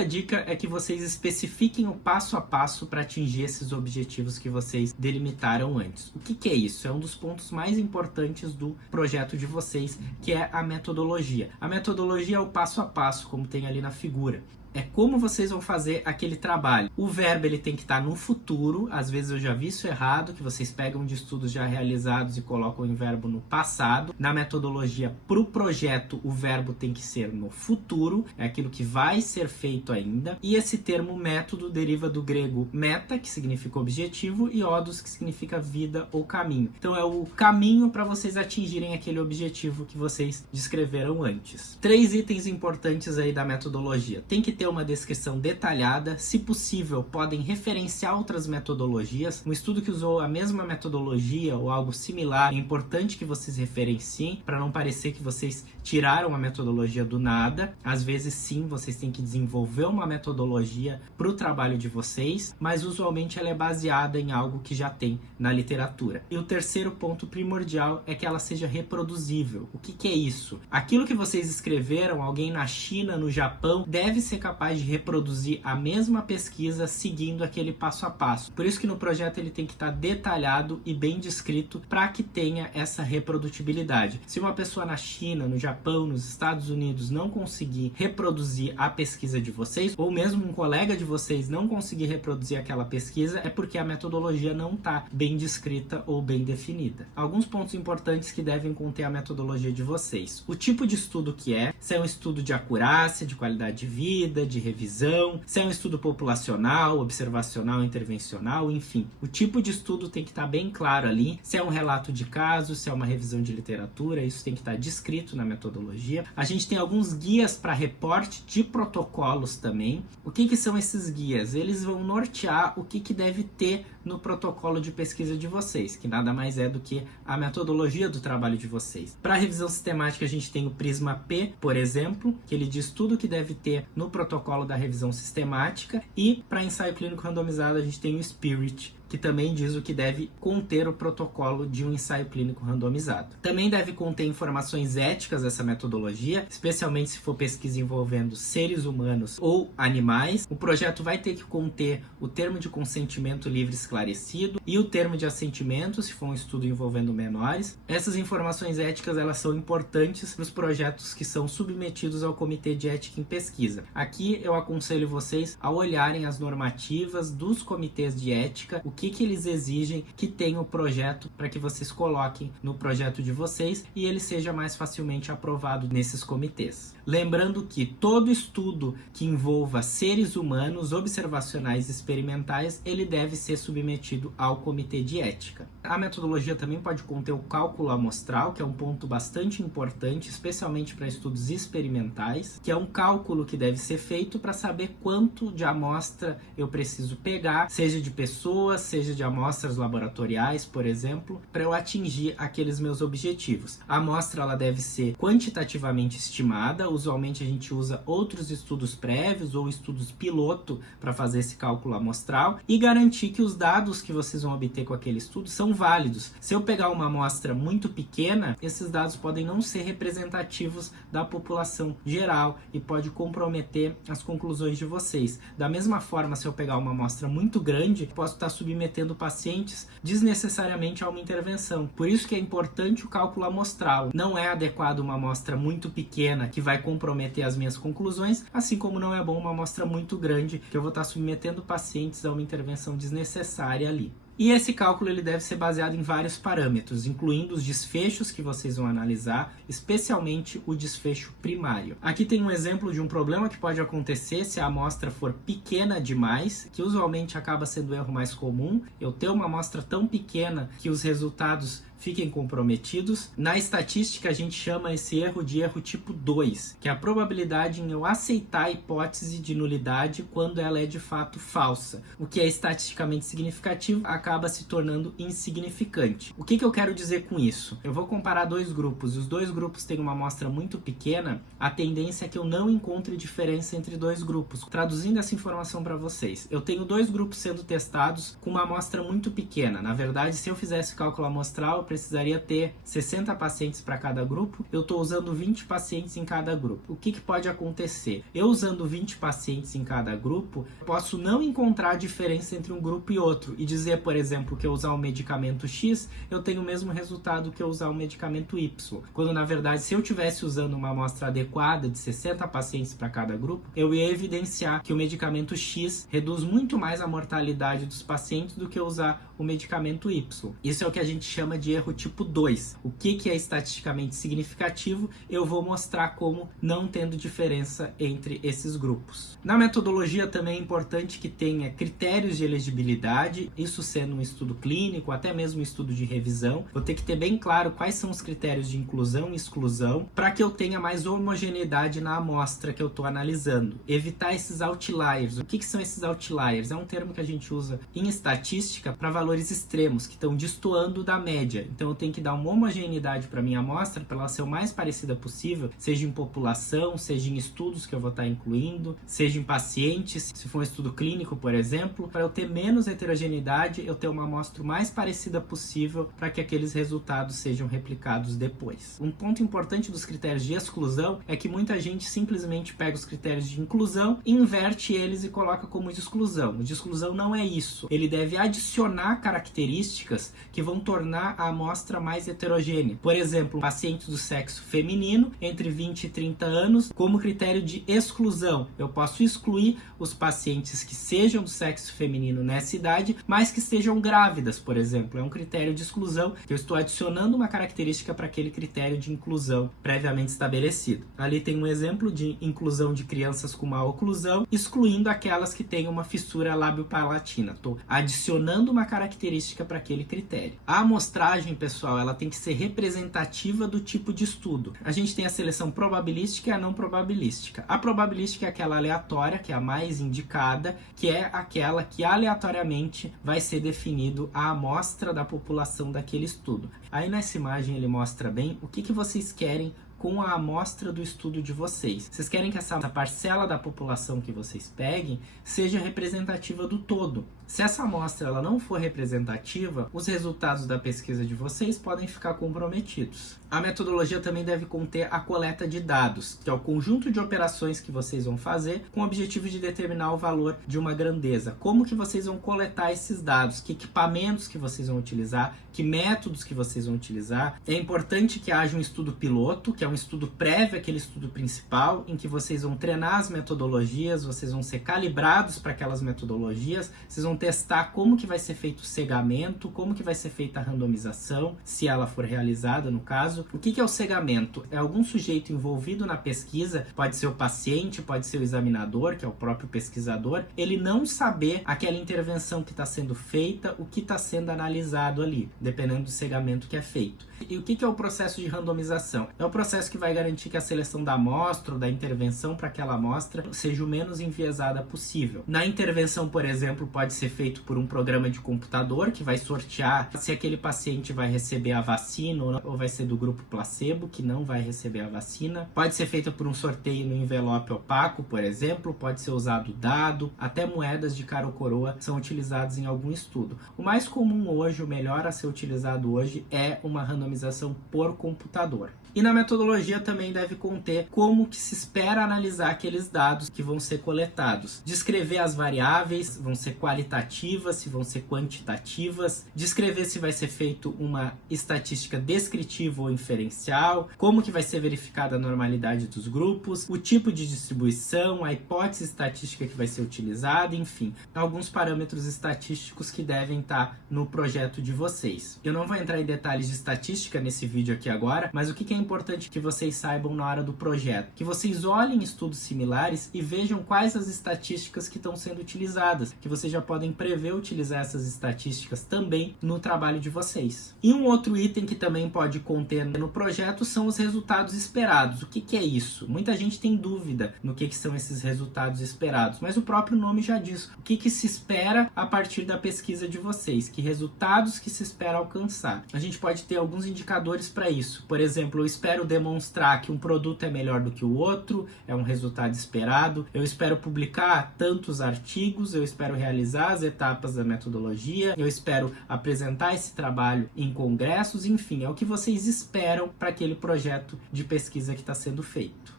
Quarta dica é que vocês especifiquem o passo a passo para atingir esses objetivos que vocês delimitaram antes. O que é isso? É um dos pontos mais importantes do projeto de vocês, que é a metodologia. A metodologia é o passo a passo, como tem ali na figura. É como vocês vão fazer aquele trabalho. O verbo ele tem que estar no futuro. Às vezes eu já vi isso errado, que vocês pegam de estudos já realizados e colocam em verbo no passado. Na metodologia para o projeto, o verbo tem que ser no futuro. É aquilo que vai ser feito ainda. E esse termo método deriva do grego meta, que significa objetivo, e odos, que significa vida ou caminho. Então é o caminho para vocês atingirem aquele objetivo que vocês descreveram antes. 3 itens importantes aí da metodologia. Tem que ter uma descrição detalhada, se possível podem referenciar outras metodologias. Um estudo que usou a mesma metodologia ou algo similar, é importante que vocês referenciem para não parecer que vocês tiraram a metodologia do nada. Às vezes sim, vocês têm que desenvolver uma metodologia para o trabalho de vocês, mas usualmente ela é baseada em algo que já tem na literatura. E o terceiro ponto primordial é que ela seja reproduzível. O que é isso? Aquilo que vocês escreveram, alguém na China, no Japão, deve ser capaz de reproduzir a mesma pesquisa seguindo aquele passo a passo. Por isso que no projeto ele tem que estar detalhado e bem descrito para que tenha essa reprodutibilidade. Se uma pessoa na China, no Japão, nos Estados Unidos não conseguir reproduzir a pesquisa de vocês, ou mesmo um colega de vocês não conseguir reproduzir aquela pesquisa, é porque a metodologia não está bem descrita ou bem definida. Alguns pontos importantes que devem conter a metodologia de vocês. O tipo de estudo que é, se é um estudo de acurácia, de qualidade de vida, de revisão, se é um estudo populacional, observacional, intervencional, enfim. O tipo de estudo tem que estar bem claro ali. Se é um relato de casos, se é uma revisão de literatura, isso tem que estar descrito na metodologia. A gente tem alguns guias para reporte de protocolos também. O que são esses guias? Eles vão nortear o que deve ter no protocolo de pesquisa de vocês, que nada mais é do que a metodologia do trabalho de vocês. Para revisão sistemática, a gente tem o Prisma P, por exemplo, que ele diz tudo o que deve ter no protocolo da revisão sistemática, e para ensaio clínico randomizado, a gente tem o Spirit, que também diz o que deve conter o protocolo de um ensaio clínico randomizado. Também deve conter informações éticas dessa metodologia, especialmente se for pesquisa envolvendo seres humanos ou animais. O projeto vai ter que conter o termo de consentimento livre esclarecido e o termo de assentimento, se for um estudo envolvendo menores. Essas informações éticas elas são importantes para os projetos que são submetidos ao Comitê de Ética em Pesquisa. Aqui eu aconselho vocês a olharem as normativas dos comitês de ética, o que eles exigem que tenha o projeto para que vocês coloquem no projeto de vocês e ele seja mais facilmente aprovado nesses comitês. Lembrando que todo estudo que envolva seres humanos, observacionais e experimentais, ele deve ser submetido ao comitê de ética. A metodologia também pode conter o cálculo amostral, que é um ponto bastante importante, especialmente para estudos experimentais, que é um cálculo que deve ser feito para saber quanto de amostra eu preciso pegar, seja de pessoas, seja de amostras laboratoriais, por exemplo, para eu atingir aqueles meus objetivos. A amostra ela deve ser quantitativamente estimada. Usualmente a gente usa outros estudos prévios ou estudos piloto para fazer esse cálculo amostral e garantir que os dados que vocês vão obter com aquele estudo são válidos. Se eu pegar uma amostra muito pequena, esses dados podem não ser representativos da população geral e pode comprometer as conclusões de vocês. Da mesma forma, se eu pegar uma amostra muito grande, posso estar submetendo pacientes desnecessariamente a uma intervenção. Por isso que é importante o cálculo amostral. Não é adequado uma amostra muito pequena que vai comprometer as minhas conclusões, assim como não é bom uma amostra muito grande que eu vou estar submetendo pacientes a uma intervenção desnecessária ali. E esse cálculo ele deve ser baseado em vários parâmetros, incluindo os desfechos que vocês vão analisar, especialmente o desfecho primário. Aqui tem um exemplo de um problema que pode acontecer se a amostra for pequena demais, que usualmente acaba sendo o erro mais comum. Eu ter uma amostra tão pequena que os resultados fiquem comprometidos. Na estatística, a gente chama esse erro de erro tipo 2, que é a probabilidade em eu aceitar a hipótese de nulidade quando ela é de fato falsa. O que é estatisticamente significativo acaba se tornando insignificante. O que eu quero dizer com isso? Eu vou comparar dois grupos. Os dois grupos têm uma amostra muito pequena, a tendência é que eu não encontre diferença entre dois grupos. Traduzindo essa informação para vocês, eu tenho dois grupos sendo testados com uma amostra muito pequena. Na verdade, se eu fizesse cálculo amostral, eu precisaria ter 60 pacientes para cada grupo, eu estou usando 20 pacientes em cada grupo. O que pode acontecer? Eu usando 20 pacientes em cada grupo, posso não encontrar diferença entre um grupo e outro e dizer, por exemplo, que eu usar o medicamento X, eu tenho o mesmo resultado que eu usar o medicamento Y. Quando, na verdade, se eu estivesse usando uma amostra adequada de 60 pacientes para cada grupo, eu ia evidenciar que o medicamento X reduz muito mais a mortalidade dos pacientes do que usar o medicamento Y. Isso é o que a gente chama de erro tipo 2. O que é estatisticamente significativo, eu vou mostrar como não tendo diferença entre esses grupos. Na metodologia também é importante que tenha critérios de elegibilidade, isso sendo um estudo clínico, até mesmo um estudo de revisão. Vou ter que ter bem claro quais são os critérios de inclusão e exclusão para que eu tenha mais homogeneidade na amostra que eu estou analisando. Evitar esses outliers. O que são esses outliers? É um termo que a gente usa em estatística para valores extremos, que estão destoando da média. Então eu tenho que dar uma homogeneidade para minha amostra, para ela ser o mais parecida possível, seja em população, seja em estudos que eu vou estar incluindo, seja em pacientes, se for um estudo clínico, por exemplo, para eu ter menos heterogeneidade, eu ter uma amostra o mais parecida possível para que aqueles resultados sejam replicados depois. Um ponto importante dos critérios de exclusão é que muita gente simplesmente pega os critérios de inclusão, inverte eles e coloca como de exclusão. O de exclusão não é isso. Ele deve adicionar características que vão tornar a amostra mais heterogênea. Por exemplo, pacientes do sexo feminino entre 20 e 30 anos, como critério de exclusão. Eu posso excluir os pacientes que sejam do sexo feminino nessa idade, mas que estejam grávidas, por exemplo. É um critério de exclusão que eu estou adicionando uma característica para aquele critério de inclusão previamente estabelecido. Ali tem um exemplo de inclusão de crianças com má oclusão, excluindo aquelas que têm uma fissura lábio-palatina. Estou adicionando uma característica para aquele critério. A amostragem, pessoal, ela tem que ser representativa do tipo de estudo. A gente tem a seleção probabilística e a não probabilística. A probabilística é aquela aleatória, que é a mais indicada, que é aquela que aleatoriamente vai ser definido a amostra da população daquele estudo. Aí nessa imagem ele mostra bem o que vocês querem com a amostra do estudo de vocês. Vocês querem que essa parcela da população que vocês peguem seja representativa do todo. Se essa amostra ela não for representativa, os resultados da pesquisa de vocês podem ficar comprometidos. A metodologia também deve conter a coleta de dados, que é o conjunto de operações que vocês vão fazer com o objetivo de determinar o valor de uma grandeza. Como que vocês vão coletar esses dados, que equipamentos que vocês vão utilizar, que métodos que vocês vão utilizar. É importante que haja um estudo piloto, que é um estudo prévio àquele estudo principal, em que vocês vão treinar as metodologias, vocês vão ser calibrados para aquelas metodologias, vocês vão testar como que vai ser feito o cegamento, como que vai ser feita a randomização, se ela for realizada no caso. O que é o cegamento? É algum sujeito envolvido na pesquisa, pode ser o paciente, pode ser o examinador, que é o próprio pesquisador, ele não saber aquela intervenção que está sendo feita, o que está sendo analisado ali, dependendo do cegamento que é feito. E o que é o processo de randomização? É o processo que vai garantir que a seleção da amostra ou da intervenção para aquela amostra seja o menos enviesada possível. Na intervenção, por exemplo, pode ser feito por um programa de computador que vai sortear se aquele paciente vai receber a vacina ou vai ser do grupo placebo, que não vai receber a vacina. Pode ser feita por um sorteio no envelope opaco, por exemplo, pode ser usado dado, até moedas de cara ou coroa são utilizadas em algum estudo. O mais comum hoje, o melhor a ser utilizado hoje é uma randomização por computador. E na metodologia também deve conter como que se espera analisar aqueles dados que vão ser coletados. Descrever as variáveis, vão ser qualitativas, se vão ser quantitativas. Descrever se vai ser feito uma estatística descritiva ou inferencial. Como que vai ser verificada a normalidade dos grupos. O tipo de distribuição, a hipótese estatística que vai ser utilizada, enfim. Alguns parâmetros estatísticos que devem estar no projeto de vocês. Eu não vou entrar em detalhes de estatística nesse vídeo aqui agora, mas o que é importante que vocês saibam na hora do projeto? Que vocês olhem estudos similares e vejam quais as estatísticas que estão sendo utilizadas, que vocês já podem prever utilizar essas estatísticas também no trabalho de vocês. E um outro item que também pode conter no projeto são os resultados esperados. O que é isso? Muita gente tem dúvida no que são esses resultados esperados, mas o próprio nome já diz. O que se espera a partir da pesquisa de vocês? Que resultados que se espera alcançar? A gente pode ter alguns indicadores para isso. Por exemplo, eu espero demonstrar que um produto é melhor do que o outro, é um resultado esperado. Eu espero publicar tantos artigos, eu espero realizar as etapas da metodologia, eu espero apresentar esse trabalho em congressos, enfim, é o que vocês esperam para aquele projeto de pesquisa que está sendo feito.